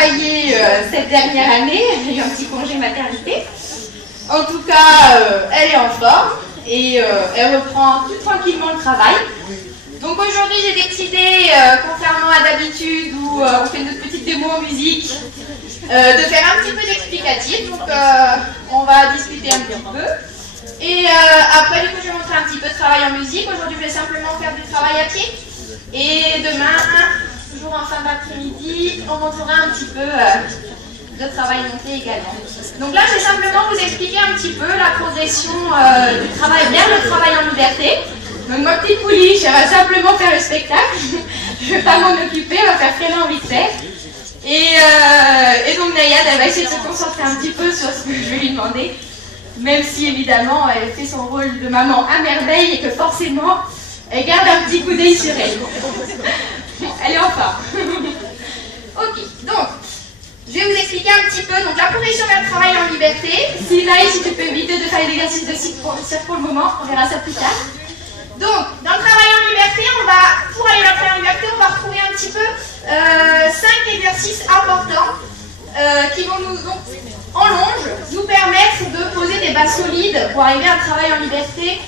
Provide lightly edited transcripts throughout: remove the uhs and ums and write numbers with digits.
travaillé cette dernière année, j'ai eu un petit congé maternité. En tout cas, elle est en forme et elle reprend tout tranquillement le travail. Donc aujourd'hui, j'ai décidé, contrairement à d'habitude où on fait notre petite démo en musique, de faire un petit peu d'explicatif. Donc on va discuter un petit peu. Et après, du coup, je vais montrer un petit peu de travail en musique. Aujourd'hui, je vais simplement faire du travail à pied. Et demain, toujours en fin d'après-midi, on montrera un petit peu de travail monté également. Donc là, je vais simplement vous expliquer un petit peu la progression du travail vers le travail en liberté. Donc ma petite pouliche, elle va simplement faire le spectacle. Je ne vais pas m'en occuper, elle va faire câlin en vite fait. Et donc Nayad, elle va essayer de se concentrer un petit peu sur ce que je vais lui demander. Même si évidemment, elle fait son rôle de maman à merveille et que forcément, elle garde un petit coup d'œil sur elle. Elle est en forme. Ok, donc, je vais vous expliquer un petit peu donc, la progression vers le travail en liberté. Sylvain, si tu peux éviter de faire les exercices de cirque pour le moment, on verra ça plus tard. Donc, dans le travail en liberté, pour aller vers le travail en liberté, on va retrouver un petit peu 5 exercices importants qui vont nous, donc, en longe, nous permettre de poser des bases solides pour arriver à un travail en liberté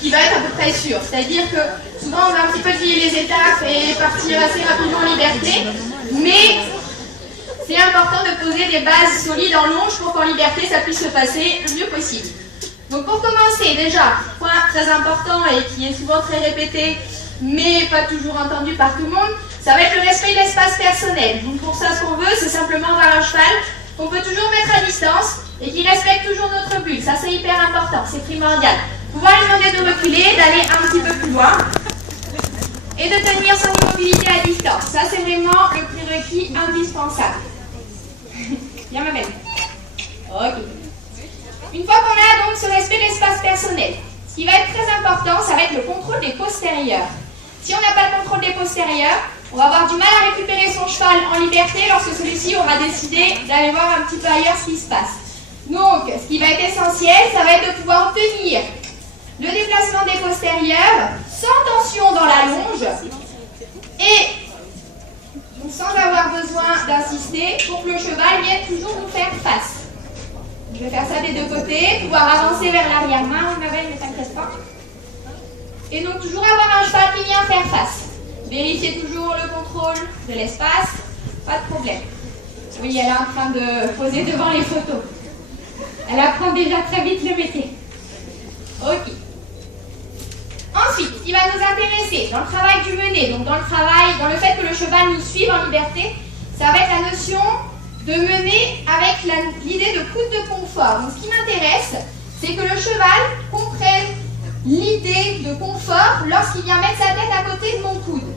qui va être à peu près sûr. C'est-à-dire que souvent, on va un petit peu griller les étapes et partir assez rapidement en liberté, mais c'est important de poser des bases solides en longe pour qu'en liberté, ça puisse se passer le mieux possible. Donc pour commencer, déjà, point très important et qui est souvent très répété, mais pas toujours entendu par tout le monde, ça va être le respect de l'espace personnel. Donc pour ça, ce qu'on veut, c'est simplement avoir un cheval qu'on peut toujours mettre à distance et qui respecte toujours notre bulle. Ça, c'est hyper important, c'est primordial. Pouvoir lui demander de reculer, d'aller un petit peu plus loin et de tenir son immobilité à distance. Ça, c'est vraiment le prérequis indispensable. Bien, ma belle. Ok. Une fois qu'on a donc ce respect de l'espace personnel, ce qui va être très important, ça va être le contrôle des postérieurs. Si on n'a pas le contrôle des postérieurs, on va avoir du mal à récupérer son cheval en liberté lorsque celui-ci aura décidé d'aller voir un petit peu ailleurs ce qui se passe. Donc, ce qui va être essentiel, ça va être de pouvoir obtenir le déplacement des postérieurs sans tension dans la longe et sans avoir besoin d'insister pour que le cheval vienne toujours nous faire face. Je vais faire ça des deux côtés, pouvoir avancer vers l'arrière-main, ma belle, ne t'inquiète pas. Et donc toujours avoir un cheval qui vient faire face. Vérifiez toujours le contrôle de l'espace, pas de problème. Oui, elle est en train de poser devant les photos. Elle apprend déjà très vite le métier. Ok. Ensuite, ce qui va nous intéresser dans le travail du mené, donc dans le fait que le cheval nous suive en liberté, ça va être la notion de mener avec l'idée de coude de confort. Donc ce qui m'intéresse, c'est que le cheval comprenne l'idée de confort lorsqu'il vient mettre sa tête à côté de mon coude.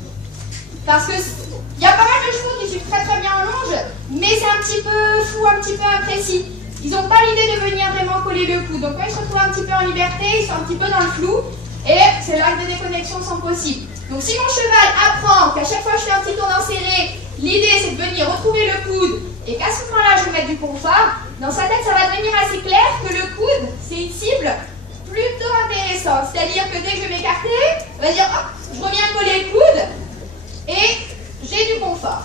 Parce que il y a pas mal de chevaux qui suivent très très bien en longe, mais c'est un petit peu flou, un petit peu imprécis. Ils n'ont pas l'idée de venir vraiment coller le coude. Donc quand ils se retrouvent un petit peu en liberté, ils sont un petit peu dans le flou, et c'est là que des déconnexions sont possibles. Donc si mon cheval apprend qu'à chaque fois que je fais un petit tour serré, l'idée c'est de venir retrouver le coude, et qu'à ce moment-là, je vais mettre du confort, dans sa tête, ça va devenir assez clair que le coude, c'est une cible plutôt intéressante. C'est-à-dire que dès que je vais m'écarter, on va dire, hop, je reviens coller le coude, et j'ai du confort.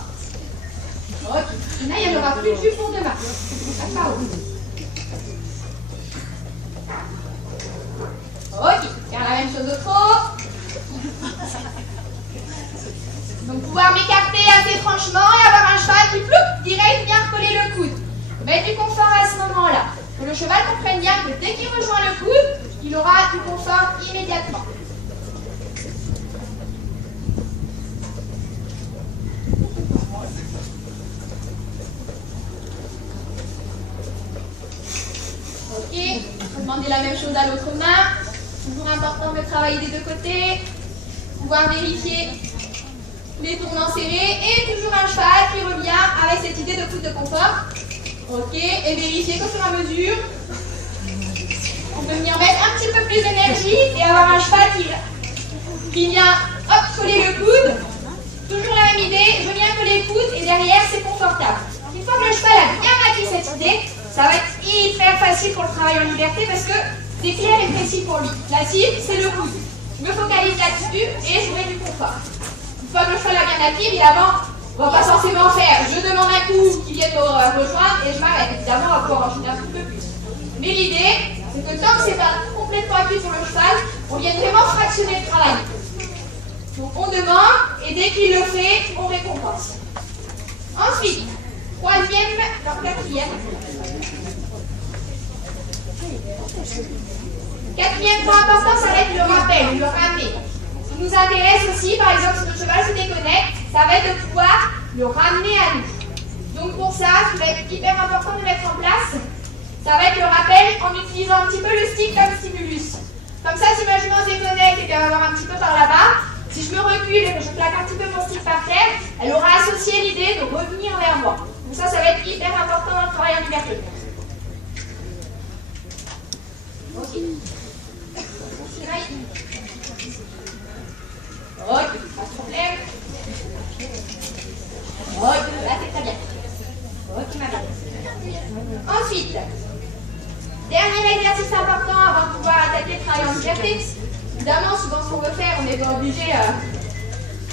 Ok. Là, il n'y en aura plus de jus pour demain. Ok. Faire la même chose au trot. Donc pouvoir m'écarter assez franchement et avoir un cheval qui ploup, direct vient coller le coude. Mettre du confort à ce moment-là. Que le cheval comprenne bien que dès qu'il rejoint le coude, il aura du confort immédiatement. Ok, on va demander la même chose à l'autre main. Toujours important de travailler des deux côtés. Pouvoir vérifier les tournants serrés et toujours un cheval qui revient avec cette idée de coude de confort. Ok, et vérifier qu'au fur et à mesure, on peut venir mettre un petit peu plus d'énergie et avoir un cheval qui vient hop, coller le coude. Toujours la même idée, je viens coller le coude et derrière c'est confortable. Une fois que le cheval a bien acquis cette idée, ça va être hyper facile pour le travail en liberté parce que c'est clair et précis pour lui. La cible, c'est le coude. Je me focalise là-dessus et je mets du confort. Une fois que le cheval a bien acquis, évidemment, on ne va pas forcément faire je demande à d'un coup qui viennent me rejoindre et je m'arrête. Évidemment, on va pouvoir enchaîner un petit peu plus. Mais l'idée, c'est que tant que c'est pas complètement acquis sur le cheval, on vient vraiment fractionner le travail. Donc on demande et dès qu'il le fait, on récompense. Ensuite, quatrième point important, ça va être le rappel, le ramener. Ce qui nous intéresse aussi, par exemple, si notre cheval se déconnecte, ça va être de pouvoir le ramener à nous. Donc pour ça, ce qui va être hyper important de mettre en place, ça va être le rappel en utilisant un petit peu le stick comme stimulus. Comme ça, si imaginons on se déconnecte et qu'elle va avoir un petit peu par là-bas, si je me recule et que je plaque un petit peu mon stick par terre, elle aura associé l'idée de revenir vers moi. Donc ça va être hyper important dans le travail en liberté. Ok. Ok, pas de problème. Ok, là c'est très bien. Ok, ma belle. Ensuite, dernier exercice important avant de pouvoir attaquer le travail en liberté. Évidemment, souvent ce qu'on veut faire, on n'est pas obligé,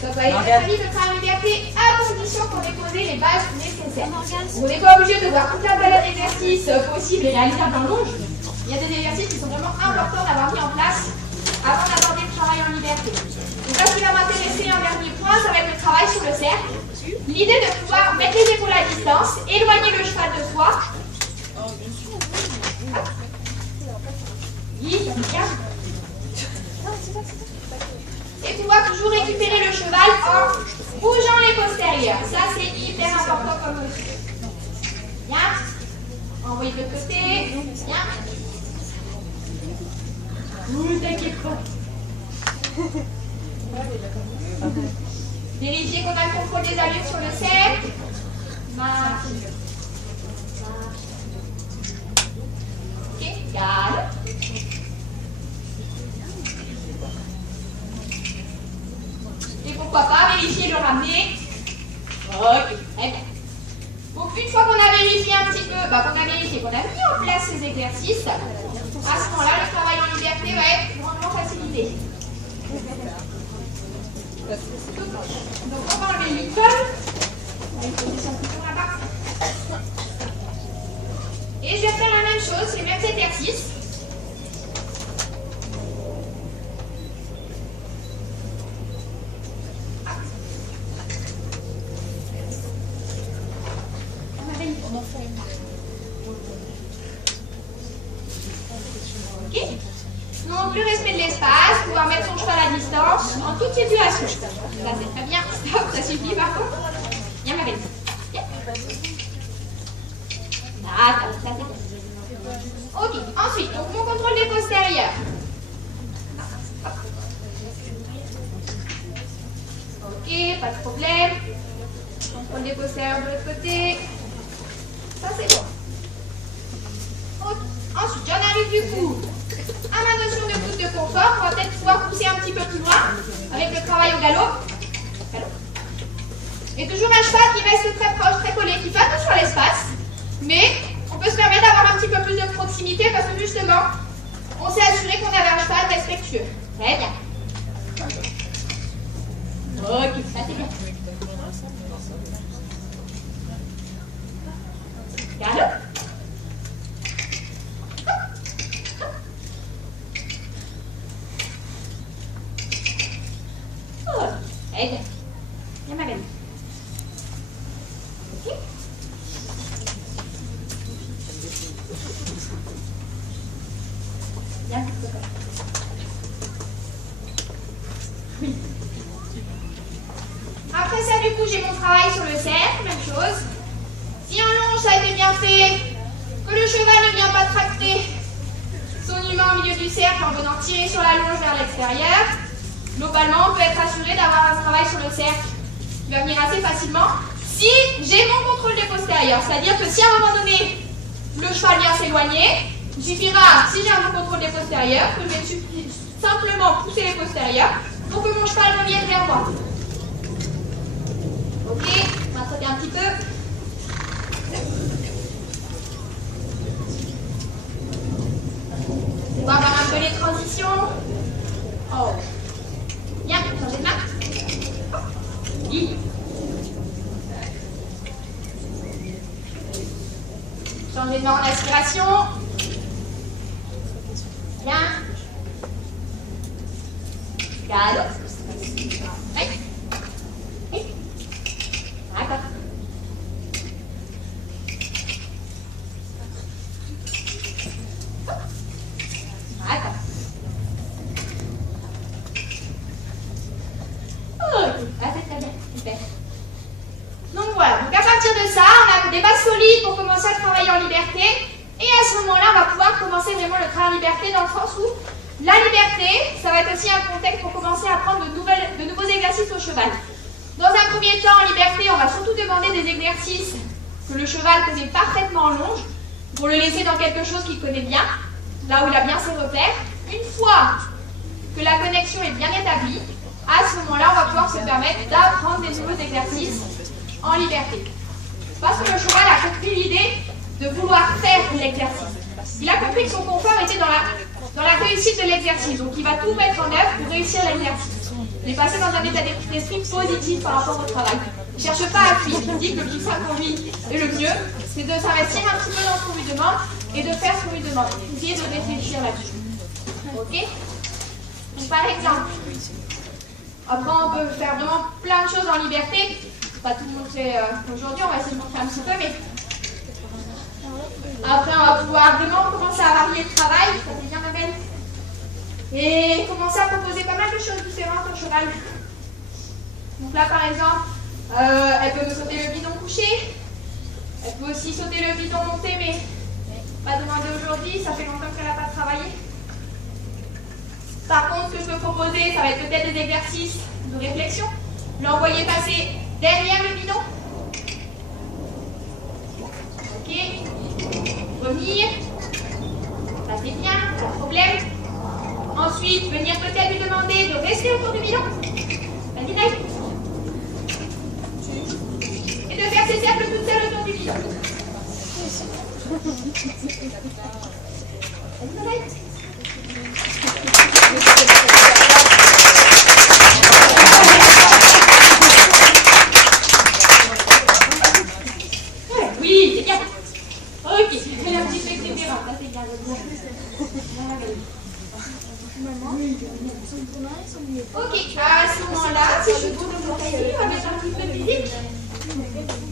ça peut aller très vite le travail en liberté, à condition qu'on ait posé les bases nécessaires. On n'est pas obligé de voir toute la palette d'exercices possibles et réalisables en longe. Il y a des exercices qui sont vraiment importants d'avoir mis en place avant d'aborder le travail en liberté. Donc là, ce qui va m'intéresser en dernier point, ça va être le travail sur le cercle. L'idée de pouvoir mettre les épaules à distance, éloigner le cheval de soi. Et pouvoir toujours récupérer le cheval en bougeant les postérieurs. Ça, c'est hyper important comme aussi. Bien. Envoyez de l'autre côté. Bien. Ne t'inquiète pas. Vérifiez qu'on a le contrôle des allures sur le cercle. Marche. Ok, calme. Et pourquoi pas vérifier le ramener. Ok, très bien. Donc une fois qu'on a vérifié un petit peu, qu'on a vérifié, qu'on a mis en place ces exercices, à ce moment-là, le travail en liberté va être grandement facilité. Donc on va enlever le micro. On va une position plutôt là-bas. Et je vais faire la même chose, les mêmes exercices. Ok. Donc le respect de l'espace, pouvoir mettre son cheval à distance en toute situation. Ça c'est très bien. Stop, ça suffit par contre. Bien ma belle. Bien. Ah, ça c'est bien. Ok, ensuite, donc mon contrôle des postérieurs. Ok, pas de problème. Contrôle des postérieurs de l'autre côté. Ça c'est bon. Okay. Ensuite, j'en arrive du coup à ma notion de pousse de confort. On va peut-être pouvoir pousser un petit peu plus loin avec le travail au galop. Et toujours un cheval qui reste très proche, très collé, qui fait attention à l'espace. Mais on peut se permettre d'avoir un petit peu plus de proximité parce que justement, on s'est assuré qu'on avait un cheval respectueux. Très bien. Ok, ça c'est bien. Galop. Oh, très bien. Bien ma belle. Ok. Bien. Oui. Après ça, du coup, j'ai mon travail sur le cercle, même chose. Si en longe, ça a été bien fait, que le cheval ne vient pas tracter son humain au milieu du cercle en venant tirer sur la longe vers l'extérieur, globalement, on peut être assuré d'avoir un travail sur le cercle qui va venir assez facilement si j'ai mon contrôle des postérieurs. C'est-à-dire que si à un moment donné, le cheval vient s'éloigner, il suffira, si j'ai un bon contrôle des postérieurs, que je vais simplement pousser les postérieurs pour que mon cheval revienne vers moi. Ok, on va sauter un petit peu. On va avoir un peu les transitions. Oh. Bien, changez de main. Oui. Changez de main en aspiration. Bien. Galop. Oui. Oui. D'accord. D'accord. Ok, c'est très bien, super. Donc voilà, donc à partir de ça, on a des bases solides pour commencer à travailler en liberté. Et à ce moment-là, on va pouvoir commencer vraiment le travail en liberté dans le sens où la liberté, ça va être aussi un contexte pour commencer à apprendre de nouveaux exercices au cheval. Dans un premier temps, en liberté, on va surtout demander des exercices que le cheval connaît parfaitement en longe pour le laisser dans quelque chose qu'il connaît bien, là où il a bien ses repères. Une fois que la connexion est bien établie, à ce moment-là, on va pouvoir se permettre d'apprendre des nouveaux exercices en liberté. Parce que le cheval a compris l'idée de vouloir faire l'exercice. Il a compris que son confort était dans la réussite de l'exercice. Donc il va tout mettre en œuvre pour réussir l'exercice. Il est passé dans un état d'esprit positif par rapport au travail. Il ne cherche pas à fuir. Il dit que le plus simple pour lui et le mieux, c'est de s'investir un petit peu dans ce qu'on lui demande et de faire ce qu'on lui demande. Essayer de réfléchir là-dessus. Ok? Donc par exemple, après on peut faire vraiment plein de choses en liberté. Pas tout le monde fait aujourd'hui, on va essayer de montrer un petit peu, mais après on va pouvoir vraiment commencer à varier le travail, ça c'est bien ma belle, et commencer à proposer pas mal de choses différentes au cheval. Donc là par exemple, elle peut sauter le bidon couché, elle peut aussi sauter le bidon monté, mais pas demandé aujourd'hui, ça fait longtemps qu'elle n'a pas travaillé. Par contre, ce que je peux proposer, ça va être peut-être des exercices de réflexion. L'envoyer passer derrière le bidon. Ok. Revenir. Ça c'est bien, pas de problème. Ensuite, venir peut-être lui demander de rester autour du bidon. Vas-y, Naï. Et de faire ses cercles toute seule autour du bidon. Vas-y, Naï. Oui, c'est bien. Ok, elle a un petit peu etc. Ça c'est bien. Ok, à ce moment-là, si je tourne mon cahier, on va mettre un petit peu de musique.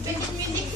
Petite musique